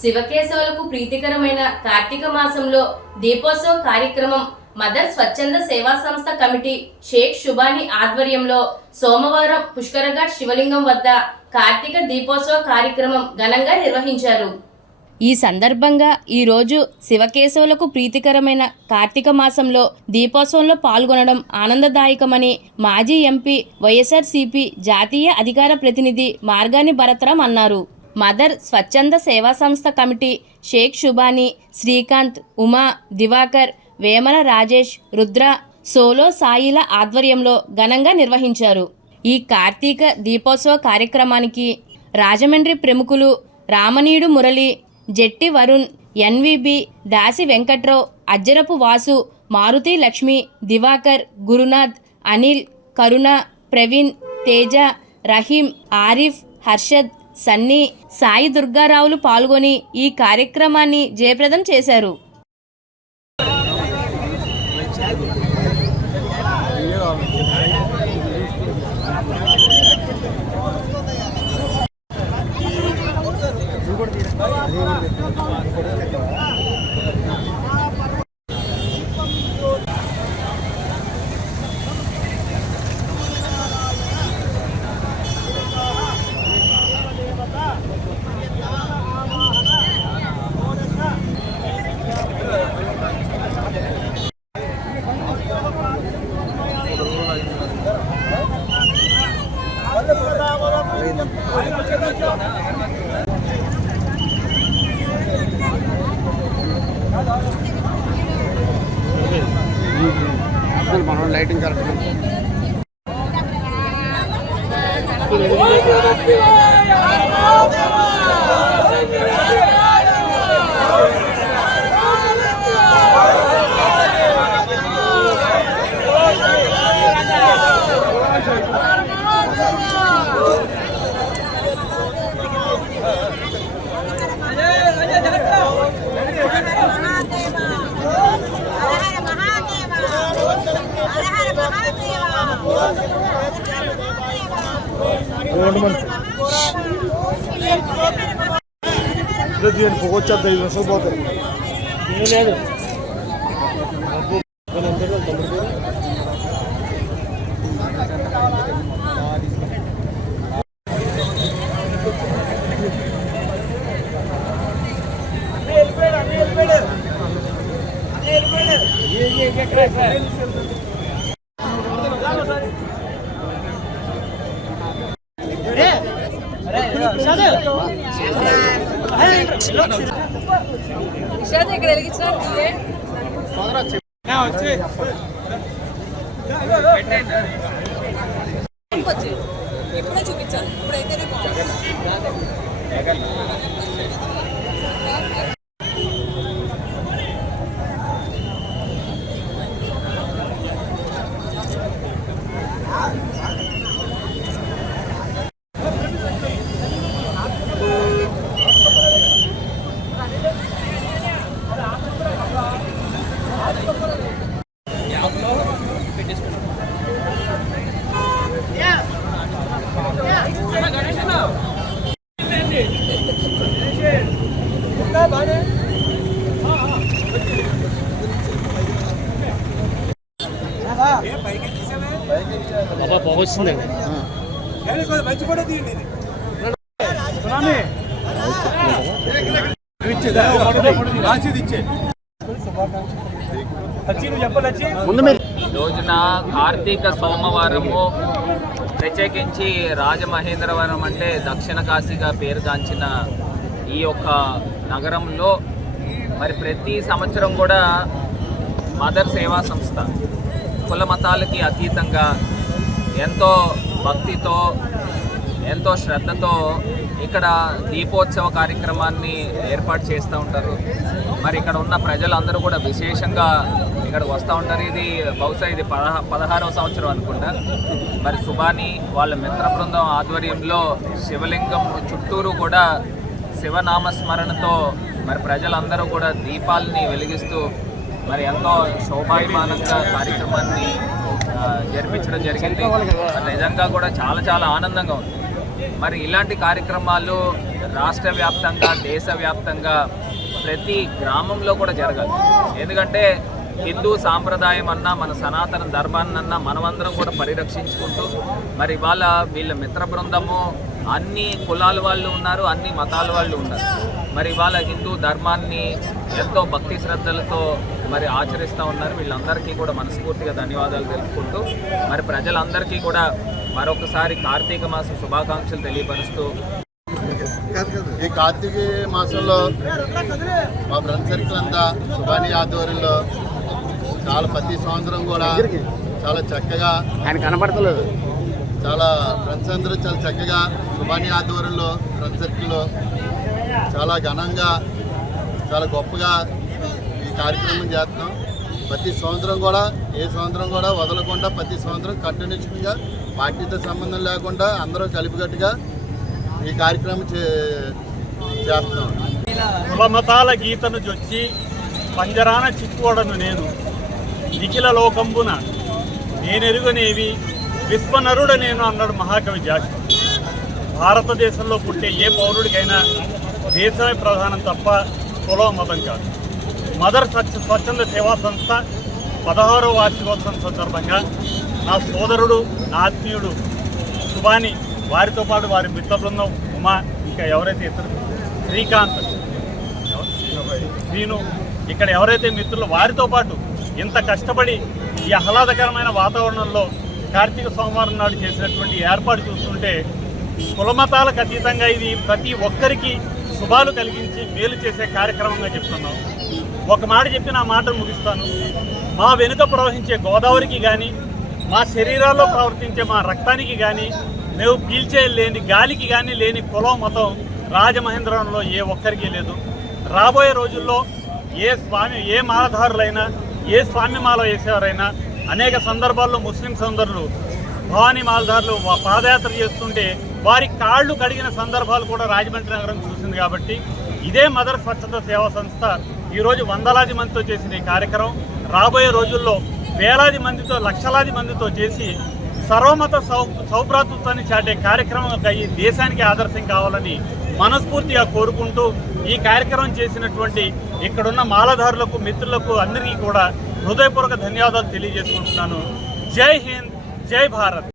శివకేశవులకు ప్రీతికరమైన కార్తీక మాసంలో దీపోత్సవ కార్యక్రమం మదర్ స్వచ్ఛంద సేవా సంస్థ కమిటీ షేక్ శుభాని ఆధ్వర్యంలో సోమవారం పుష్కరఘాట్ శివలింగం వద్ద కార్తీక దీపోత్సవ కార్యక్రమం ఘనంగా నిర్వహించారు. ఈ సందర్భంగా ఈరోజు శివకేశవులకు ప్రీతికరమైన కార్తీక మాసంలో దీపోత్సవంలో పాల్గొనడం ఆనందదాయకమని మాజీ ఎంపీ వైఎస్ఆర్సీపీ జాతీయ అధికార ప్రతినిధి మార్గాని భరత్రామ్ అన్నారు. మదర్ స్వచ్ఛంద సేవా సంస్థ కమిటీ షేక్ శుభాని, శ్రీకాంత్, ఉమా, దివాకర్, వేమన రాజేష్, రుద్ర, సోలో సాయిల ఆధ్వర్యంలో ఘనంగా నిర్వహించారు. ఈ కార్తీక దీపోత్సవ కార్యక్రమానికి రాజమండ్రి ప్రముఖులు రామనీడు మురళి, జెట్టి వరుణ్, ఎన్వీబీ, దాసి వెంకట్రావు, అజ్జరపు వాసు, మారుతి లక్ష్మి, దివాకర్, గురునాథ్, అనిల్, కరుణ, ప్రవీణ్, తేజ, రహీం, ఆరిఫ్, హర్షద్, సన్నీ, సాయి దుర్గారావులు పాల్గొని ఈ కార్యక్రమాన్ని జయప్రదం చేశారు. మనం లైటింగ్ కరెక్ట్ పోగొచ్చేద్దాం ఇది అసలు పోతాయి లేదు ఎప్పుడో చూపించాలి ఇప్పుడైతేనే వచ్చిందండి రోజున కార్తీక సోమవారము ప్రత్యేకించి రాజమహేంద్రవరం అంటే దక్షిణ కాశీగా పేరుగాంచిన ఈ యొక్క నగరంలో మరి ప్రతి సంవత్సరం కూడా మదర్ సేవా సంస్థ కుల మతాలకి అతీతంగా ఎంతో భక్తితో ఎంతో శ్రద్ధతో ఇక్కడ దీపోత్సవ కార్యక్రమాన్ని ఏర్పాటు చేస్తూ ఉంటారు. మరి ఇక్కడ ఉన్న ప్రజలందరూ కూడా విశేషంగా ఇక్కడికి వస్తూ ఉంటారు. ఇది బహుశా ఇది 16వ సంవత్సరం అనుకుంటా. మరి సుబాని వాళ్ళ మిత్ర బృందం ఆధ్వర్యంలో శివలింగం చుట్టూరు కూడా శివనామస్మరణతో మరి ప్రజలందరూ కూడా దీపాలని వెలిగిస్తూ మరి ఎంతో శోభాయమానంగా కార్యక్రమాన్ని జరిపించడం జరిగింది. నిజంగా కూడా చాలా ఆనందంగా ఉంది. మరి ఇలాంటి కార్యక్రమాలు రాష్ట్ర వ్యాప్తంగా దేశవ్యాప్తంగా ప్రతి గ్రామంలో కూడా జరగాలి. ఎందుకంటే హిందూ సాంప్రదాయం అన్నా మన సనాతన ధర్మాన్నన్నా మనమందరం కూడా పరిరక్షించుకుంటూ మరి ఇవాళ వీళ్ళ మిత్ర బృందము అన్ని కులాల వాళ్ళు ఉన్నారు, అన్ని మతాల వాళ్ళు ఉన్నారు. మరి ఇవాళ హిందూ ధర్మాన్ని ఎంతో భక్తి శ్రద్ధలతో మరి ఆచరిస్తూ ఉన్నారు. వీళ్ళందరికీ కూడా మనస్ఫూర్తిగా ధన్యవాదాలు తెలుపుకుంటూ మరి ప్రజలందరికీ కూడా మరొకసారి కార్తీక మాస శుభాకాంక్షలు తెలియపరుస్తూ ఈ కార్తీక మాసంలో మా ఫ్రెండ్ సర్కిల్ అంతా సుబాని ఆధ్వర్యంలో చాలా ప్రతి సంవత్సరం కూడా చాలా చక్కగా ఆయన కనబడతలేదు, చాలా ఫ్రెండ్స్ అందరూ చాలా చక్కగా సుబాని ఆధ్వర్యంలో ఫ్రెండ్ సర్కిల్లో చాలా ఘనంగా చాలా గొప్పగా ఈ కార్యక్రమం చేస్తున్నాం. ప్రతి సంవత్సరం కూడా ఏ సంవత్సరం కూడా వదలకుండా ప్రతి సంవత్సరం కంటిన్యూస్గా పార్టీతో సంబంధం లేకుండా అందరూ కలిపికట్టుగా ఈ కార్యక్రమం చేస్తున్నాం. కులమతాల గీతను జొచ్చి పంజరాన చిక్కువడను నేను నిఖిల లోకంబున నేనెరుగనేవి విశ్వనరుడ నేను అన్నాడు మహాకవి జాషువా. భారతదేశంలో పుట్టే ఏ పౌరుడికైనా దేశమే ప్రధానం తప్ప కులం మతం కాదు. మదర్ స్వచ్ఛంద సేవా సంస్థ 16వ వార్షికోత్సవం సందర్భంగా నా సోదరుడు, నా ఆత్మీయుడు సుబాని, వారితో పాటు వారి మిత్ర బృందం ఉమా, ఇంకా ఎవరైతే ఇతరు శ్రీకాంత్, శ్రీను, ఇక్కడ ఎవరైతే మిత్రులు వారితో పాటు ఇంత కష్టపడి ఈ ఆహ్లాదకరమైన వాతావరణంలో కార్తీక సోమవారం నాడు చేసినటువంటి ఏర్పాటు చూస్తుంటే కులమతాలకు అతీతంగా ఇది ప్రతి ఒక్కరికి శుభాలు కలిగించి మేలు చేసే కార్యక్రమంగా చెప్తున్నాం. ఒక మాట చెప్పి నా మాటను ముగిస్తాను. మా వెనుక ప్రవహించే గోదావరికి కానీ, మా శరీరాల్లో ప్రవర్తించే మా రక్తానికి కానీ, మేము పీల్చే లేని గాలికి కానీ లేని కులం మతం రాజమహేంద్రవరంలో ఏ ఒక్కరికి లేదు. రాబోయే రోజుల్లో ఏ మాలధారులైనా, ఏ స్వామ్యమాల వేసేవారైనా అనేక సందర్భాల్లో ముస్లిం సోదరులు భవానీ మాలధారులు పాదయాత్ర చేస్తుంటే వారి కాళ్ళు కడిగిన సందర్భాలు కూడా రాజమండ్రి నగరం చూసింది. కాబట్టి ఇదే మదర్ స్వచ్ఛత సేవా సంస్థ ఈరోజు వందలాది మందితో చేసిన ఈ కార్యక్రమం రాబోయే రోజుల్లో వేలాది మందితో, లక్షలాది మందితో చేసి సర్వమత సౌభ్రాతృత్వాన్ని చాటే కార్యక్రమం ఈ దేశానికి ఆదర్శం కావాలని మనస్ఫూర్తిగా కోరుకుంటూ ఈ కార్యక్రమం చేసినటువంటి ఇక్కడున్న మాలధారులకు, మిత్రులకు అందరికీ కూడా హృదయపూర్వక ధన్యవాదాలు తెలియజేసుకుంటున్నాను. జై హింద్, జై భారత్.